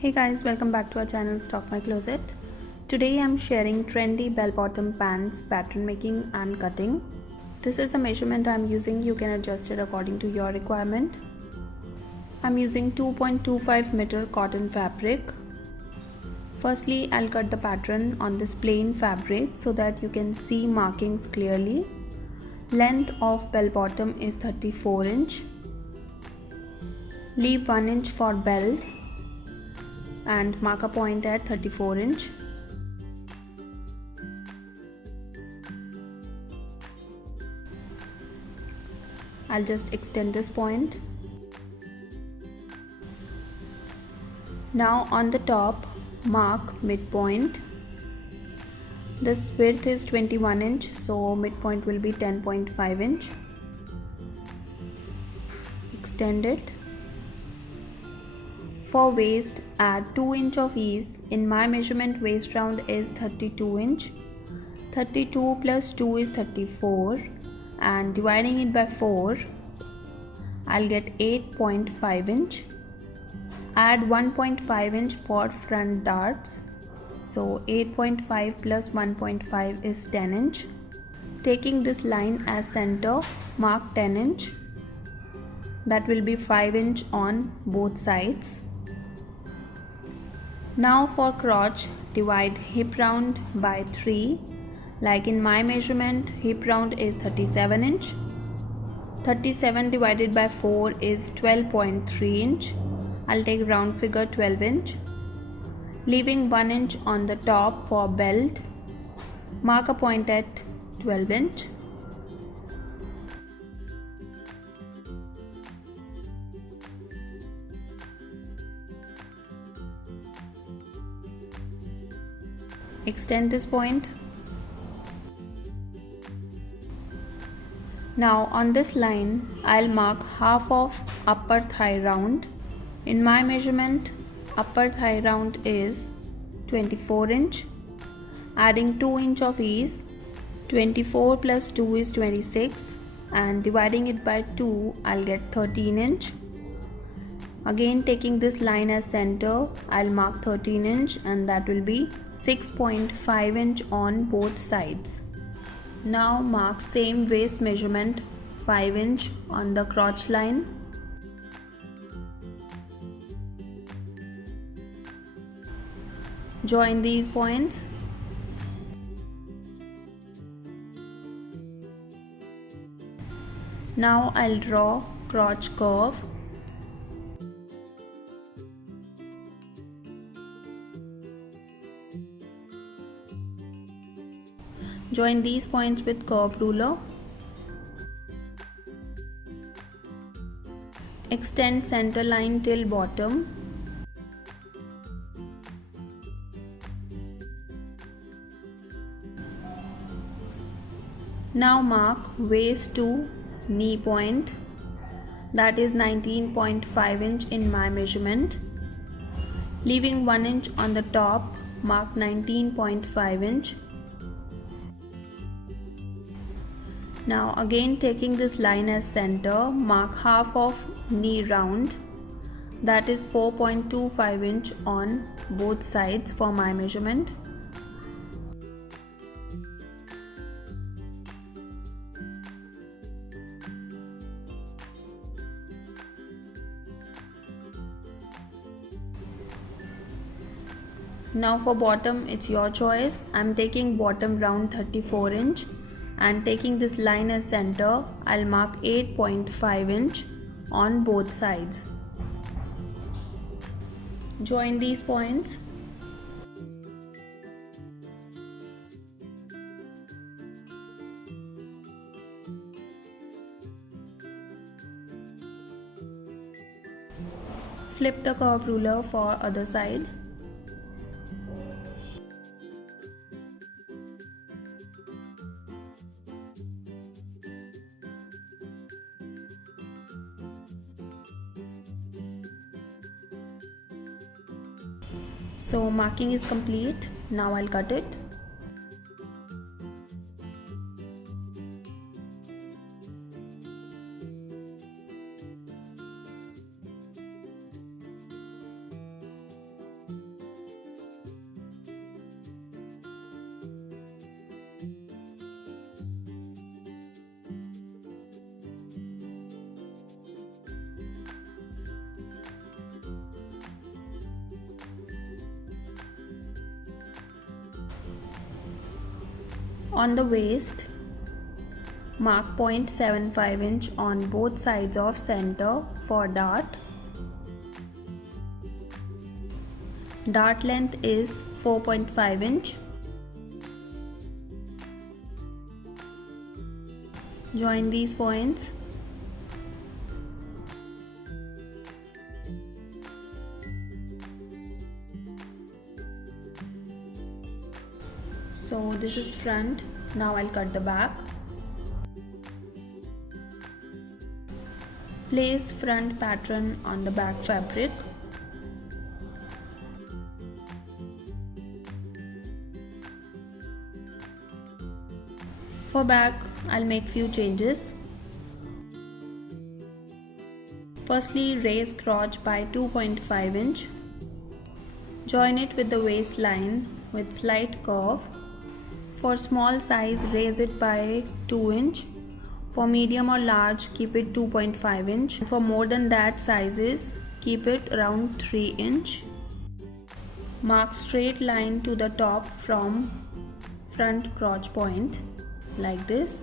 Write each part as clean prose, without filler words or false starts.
Hey guys, welcome back to our channel Stalk My Closet. Today I'm sharing trendy bell-bottom pants pattern making and cutting. This is the measurement I'm using. You can adjust it according to your requirement. I'm using 2.25 meter cotton fabric. Firstly, I'll cut the pattern on this plain fabric so that you can see markings clearly. Length of bell-bottom is 34 inch. Leave 1 inch for belt and mark a point at 34 inch. I'll just extend this point. Now on the top, mark midpoint. This width is 21 inch, so midpoint will be 10.5 inch. Extend it. For waist, add 2 inch of ease. In my measurement, waist round is 32 inch. 32 plus 2 is 34, and dividing it by 4, I'll get 8.5 inch. Add 1.5 inch for front darts. So 8.5 plus 1.5 is 10 inch. Taking this line as center, mark 10 inch. That will be 5 inch on both sides. Now for crotch, divide hip round by 3. Like in my measurement, hip round is 37 inch. 37 divided by 4 is 12.3 inch. I'll take round figure 12 inch. Leaving 1 inch on the top for belt, mark a point at 12 inch. Extend this point. Now on this line, I'll mark half of upper thigh round. In my measurement, upper thigh round is 24 inch. Adding 2 inch of ease, 24 plus 2 is 26, and dividing it by 2, I'll get 13 inch. Again, taking this line as center, I'll mark 13 inch, and that will be 6.5 inch on both sides. Now mark same waist measurement 5 inch on the crotch line. Join these points. Now I'll draw crotch curve. Join these points with curve ruler. Extend center line till bottom. Now mark waist to knee point. That is 19.5 inch in my measurement. Leaving 1 inch on the top, mark 19.5 inch. Now again, taking this line as center, mark half of knee round. That is 4.25 inch on both sides for my measurement. Now for bottom, it's your choice. I'm taking bottom round 34 inch. And taking this line as center, I'll mark 8.5 inch on both sides. Join these points. Flip the curve ruler for other side. So marking is complete. Now I'll cut it. On the waist, mark 0.75 inch on both sides of center for dart. Dart length is 4.5 inch. Join these points. So this is front. Now I'll cut the back. Place front pattern on the back fabric. For back, I'll make few changes. Firstly, raise crotch by 2.5 inch. Join it with the waistline with slight curve. For small size, raise it by 2 inch. For medium or large, keep it 2.5 inch. For more than that sizes, keep it around 3 inch. Mark straight line to the top from front crotch point like this.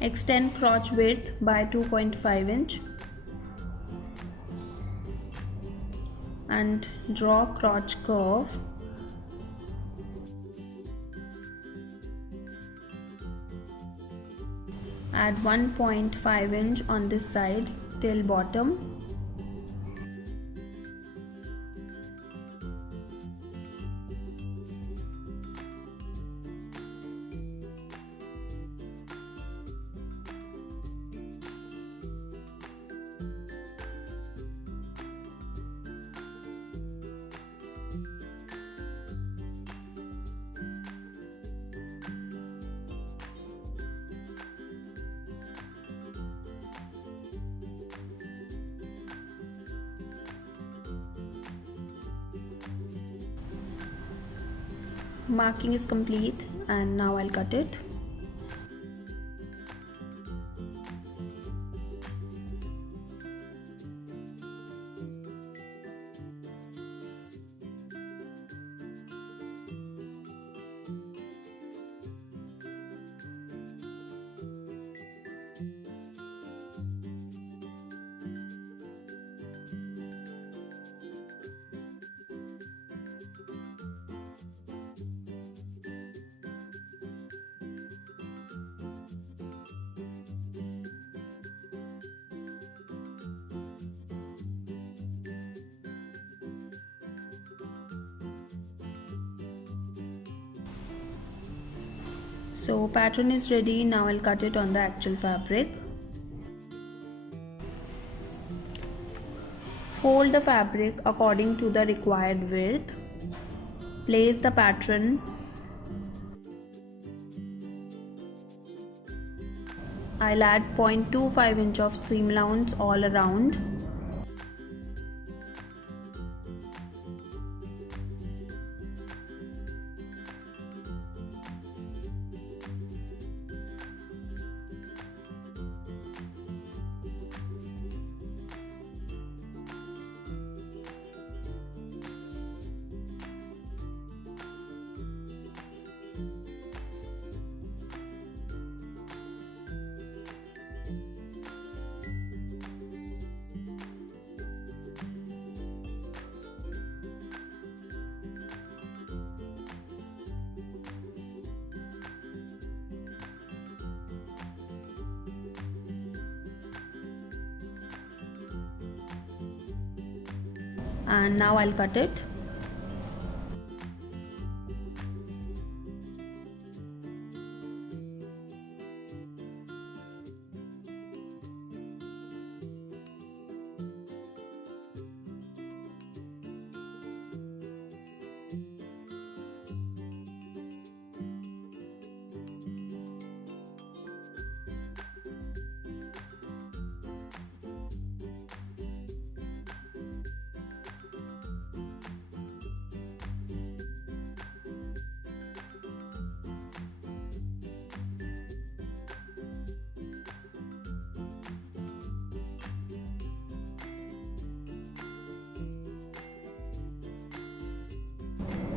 Extend crotch width by 2.5 inch and draw crotch curve. Add 1.5 inch on this side till bottom. Marking is complete and now I'll cut it. So pattern is ready. Now I'll cut it on the actual fabric. Fold the fabric according to the required width. Place the pattern. I'll add 0.25 inch of seam allowance all around. And now I'll cut it.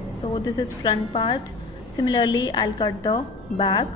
So this is front part Similarly, I'll cut the back.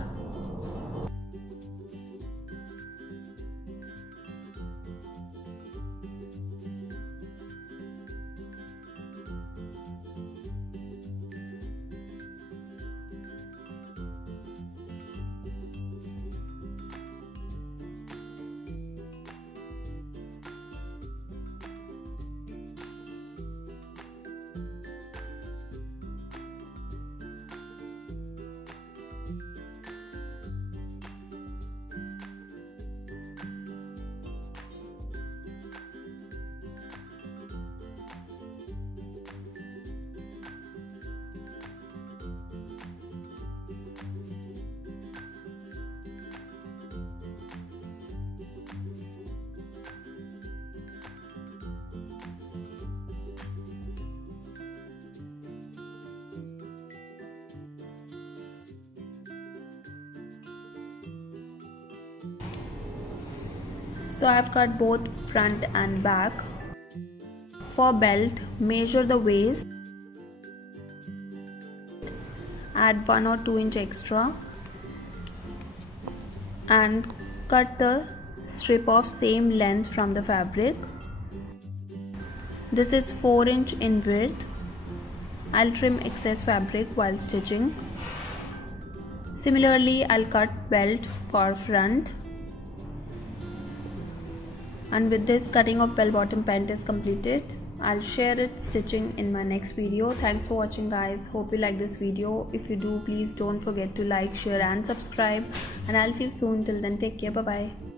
So I have cut both front and back. For belt, measure the waist, add 1 or 2 inch extra and cut the strip of same length from the fabric. This is 4 inch in width. I'll trim excess fabric while stitching. Similarly, I'll cut belt for front. And with this, cutting of bell bottom pant is completed. I'll share it stitching in my next video. Thanks for watching, guys. Hope you like this video. If you do, please don't forget to like, share and subscribe, and I'll see you soon. Till then, take care. Bye bye.